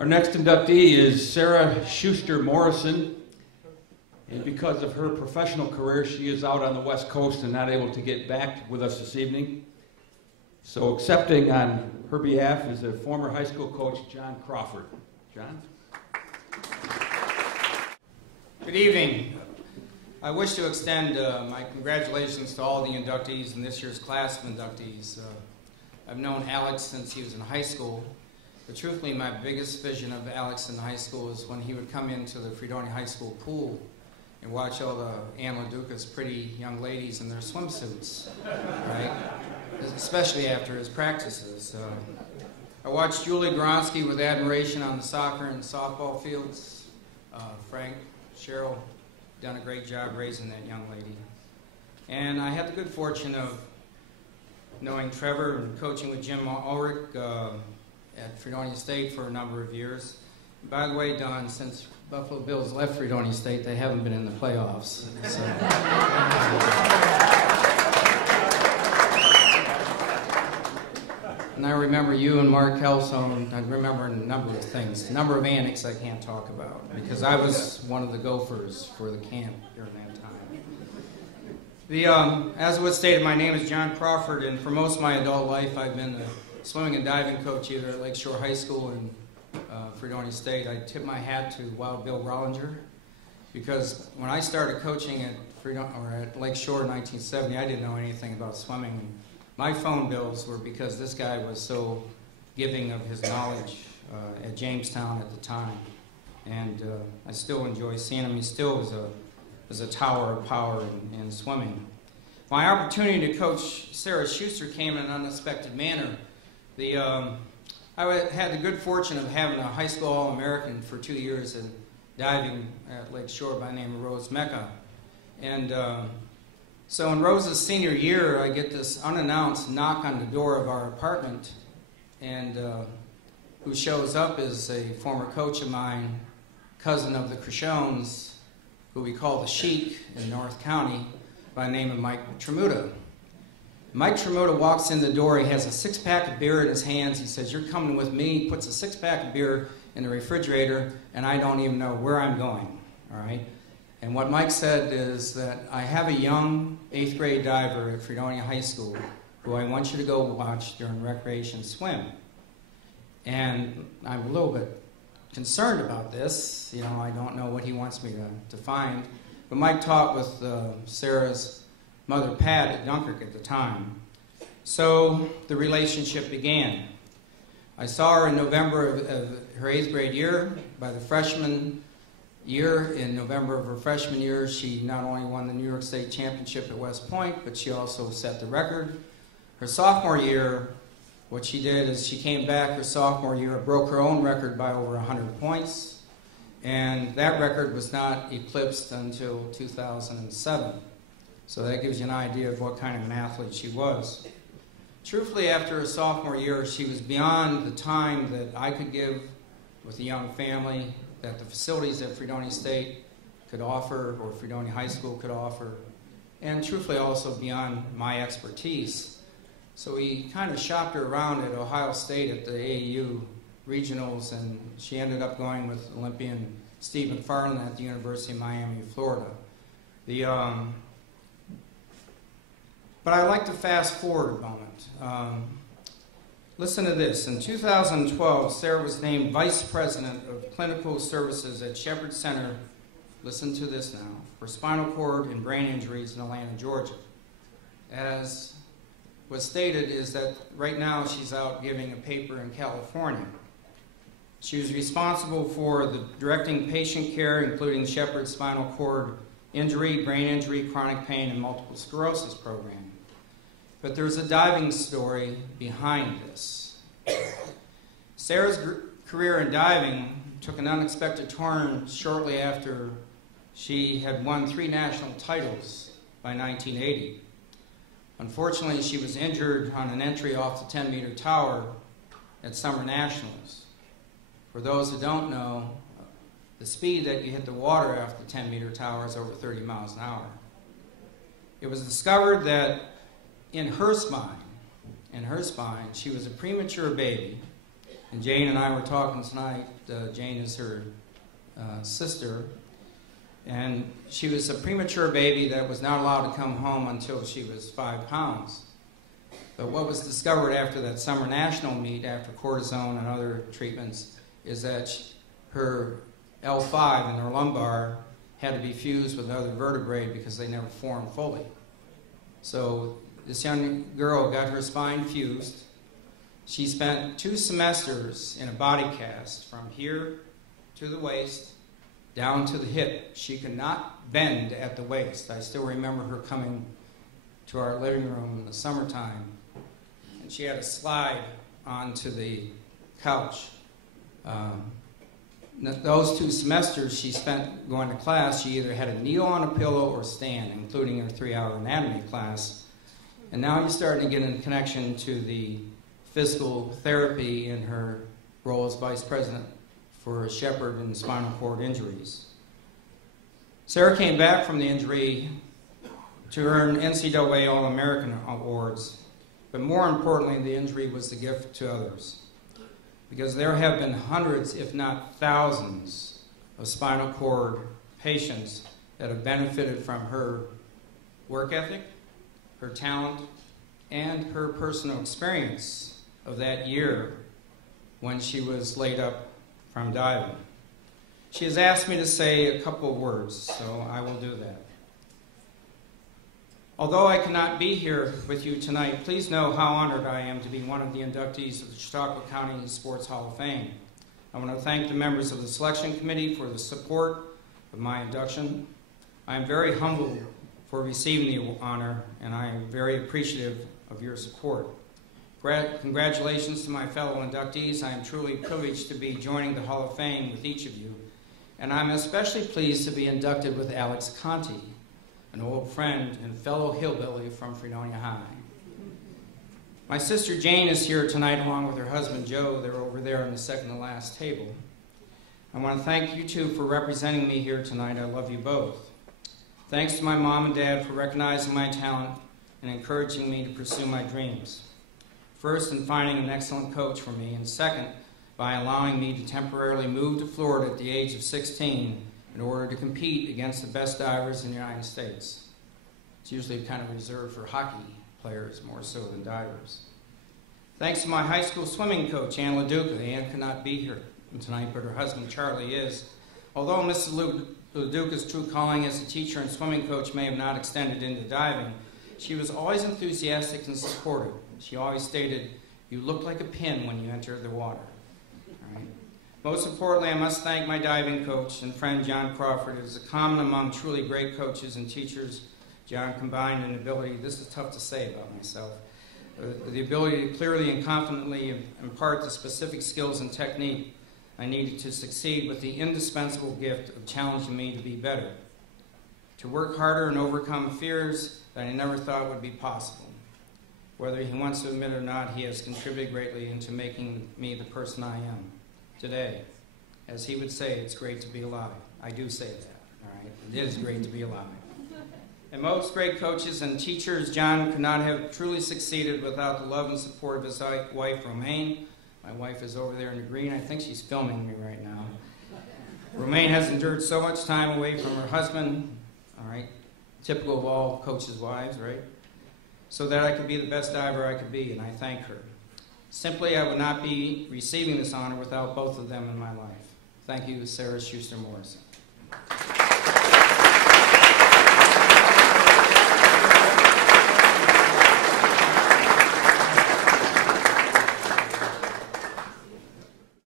Our next inductee is Sarah Schuster Morrison. And because of her professional career, she is out on the West Coast and not able to get back with us this evening. So accepting on her behalf is a former high school coach, John Crawford. John? Good evening. I wish to extend my congratulations to all the inductees in this year's class of inductees. I've known Alex since he was in high school, but truthfully my biggest vision of Alex in high school is when he would come into the Fredonia High School pool and watch all the Ann LaDuca's pretty young ladies in their swimsuits, right? Especially after his practices. I watched Julie Gronsky with admiration on the soccer and softball fields. Frank, Cheryl, done a great job raising that young lady. And I had the good fortune of knowing Trevor and coaching with Jim Ulrich at Fredonia State for a number of years. By the way, Don, since Buffalo Bills left Fredonia State, they haven't been in the playoffs. So. And I remember you and Mark Kelso. I remember a number of things, a number of antics I can't talk about, because I was one of the gophers for the camp during that time. As was stated, my name is John Crawford, and for most of my adult life, I've been a swimming and diving coach either at Lakeshore High School and Fredonia State. I tip my hat to Wild Bill Rollinger, because when I started coaching at Lakeshore in 1970, I didn't know anything about swimming. My phone bills were because this guy was so giving of his knowledge at Jamestown at the time. And I still enjoy seeing him. He still is a tower of power in swimming. My opportunity to coach Sarah Schuster came in an unexpected manner. I had the good fortune of having a high school All-American for 2 years in diving at Lake Shore by the name of Rose Mecca. And so in Rose's senior year, I get this unannounced knock on the door of our apartment, and who shows up is a former coach of mine, cousin of the Creshones, who we call the Sheik in North County, by the name of Mike Tremuta. Mike Tremuta walks in the door. He has a six-pack of beer in his hands. He says, "You're coming with me." He puts a six-pack of beer in the refrigerator, and I don't even know where I'm going, all right? And what Mike said is that I have a young 8th grade diver at Fredonia High School who I want you to go watch during recreation swim. And I'm a little bit concerned about this. You know, I don't know what he wants me to find. But Mike taught with Sarah's mother, Pat, at Dunkirk at the time. So the relationship began. I saw her in November of her 8th grade year. By the freshman year, in November of her freshman year, she not only won the New York State Championship at West Point, but she also set the record. Her sophomore year, what she did is she came back her sophomore year, broke her own record by over 100 points, and that record was not eclipsed until 2007. So that gives you an idea of what kind of an athlete she was. Truthfully, after her sophomore year, she was beyond the time that I could give with a young family, that the facilities that Fredonia State could offer, or Fredonia High School could offer, and truthfully also beyond my expertise. So we kind of shopped her around at Ohio State at the AAU regionals, and she ended up going with Olympian Steve McFarland at the University of Miami, Florida. But I'd like to fast forward a moment. Listen to this. In 2012, Sarah was named Vice President of Clinical Services at Shepherd Center, listen to this now, for spinal cord and brain injuries in Atlanta, Georgia. As was stated is that right now she's out giving a paper in California. She was responsible for the directing patient care, including Shepherd's spinal cord injury, brain injury, chronic pain, and multiple sclerosis program. But there's a diving story behind this. Sarah's career in diving took an unexpected turn shortly after she had won 3 national titles by 1980. Unfortunately, she was injured on an entry off the 10-meter tower at Summer Nationals. For those who don't know, the speed that you hit the water off the 10-meter tower is over 30 miles an hour. It was discovered that in her spine, she was a premature baby And Jane and I were talking tonight. Jane is her sister. And she was a premature baby that was not allowed to come home until she was 5 pounds. But what was discovered after that summer national meet, after cortisone and other treatments, is that her L5 in her lumbar had to be fused with another vertebrae because they never formed fully. So this young girl got her spine fused. She spent 2 semesters in a body cast from here to the waist, down to the hip. She could not bend at the waist. I still remember her coming to our living room in the summertime, and she had to slide onto the couch. Those 2 semesters she spent going to class, she either had to kneel on a pillow or stand, including her 3-hour anatomy class. And now you're starting to get in connection to the physical therapy in her role as vice president for Shepherd and spinal cord injuries. Sarah came back from the injury to earn NCAA All-American awards, but more importantly, the injury was the gift to others, because there have been hundreds, if not thousands, of spinal cord patients that have benefited from her work ethic, her talent, and her personal experience of that year when she was laid up from diving. She has asked me to say a couple of words, so I will do that. Although I cannot be here with you tonight, please know how honored I am to be one of the inductees of the Chautauqua County Sports Hall of Fame. I want to thank the members of the selection committee for the support of my induction. I am very humbled for receiving the honor, and I am very appreciative of your support. Congratulations to my fellow inductees. I am truly privileged to be joining the Hall of Fame with each of you, and I'm especially pleased to be inducted with Alex Conti, an old friend and fellow hillbilly from Fredonia High. My sister Jane is here tonight along with her husband Joe. They're over there on the second to last table. I want to thank you two for representing me here tonight. I love you both. Thanks to my mom and dad for recognizing my talent and encouraging me to pursue my dreams. First, in finding an excellent coach for me, and second, by allowing me to temporarily move to Florida at the age of 16 in order to compete against the best divers in the United States. It's usually kind of reserved for hockey players more so than divers. Thanks to my high school swimming coach, Ann LaDuca. Ann could not be here tonight, but her husband Charlie is. Although Mrs. LaDuca's true calling as a teacher and swimming coach may have not extended into diving, she was always enthusiastic and supportive. She always stated, "You look like a pin when you enter the water." All right. Most importantly, I must thank my diving coach and friend, John Crawford. It is a common among truly great coaches and teachers. John combined an ability, this is tough to say about myself, the ability to clearly and confidently impart the specific skills and technique I needed to succeed, with the indispensable gift of challenging me to be better, to work harder and overcome fears that I never thought would be possible. Whether he wants to admit it or not, he has contributed greatly into making me the person I am today. As he would say, it's great to be alive. I do say that, all right? It is great to be alive. And most great coaches and teachers, John could not have truly succeeded without the love and support of his wife, Romaine. My wife is over there in the green. I think she's filming me right now. Romaine has endured so much time away from her husband, all right? Typical of all coaches' wives, right? So that I could be the best diver I could be, and I thank her. Simply, I would not be receiving this honor without both of them in my life. Thank you, Sarah Schuster Morrison.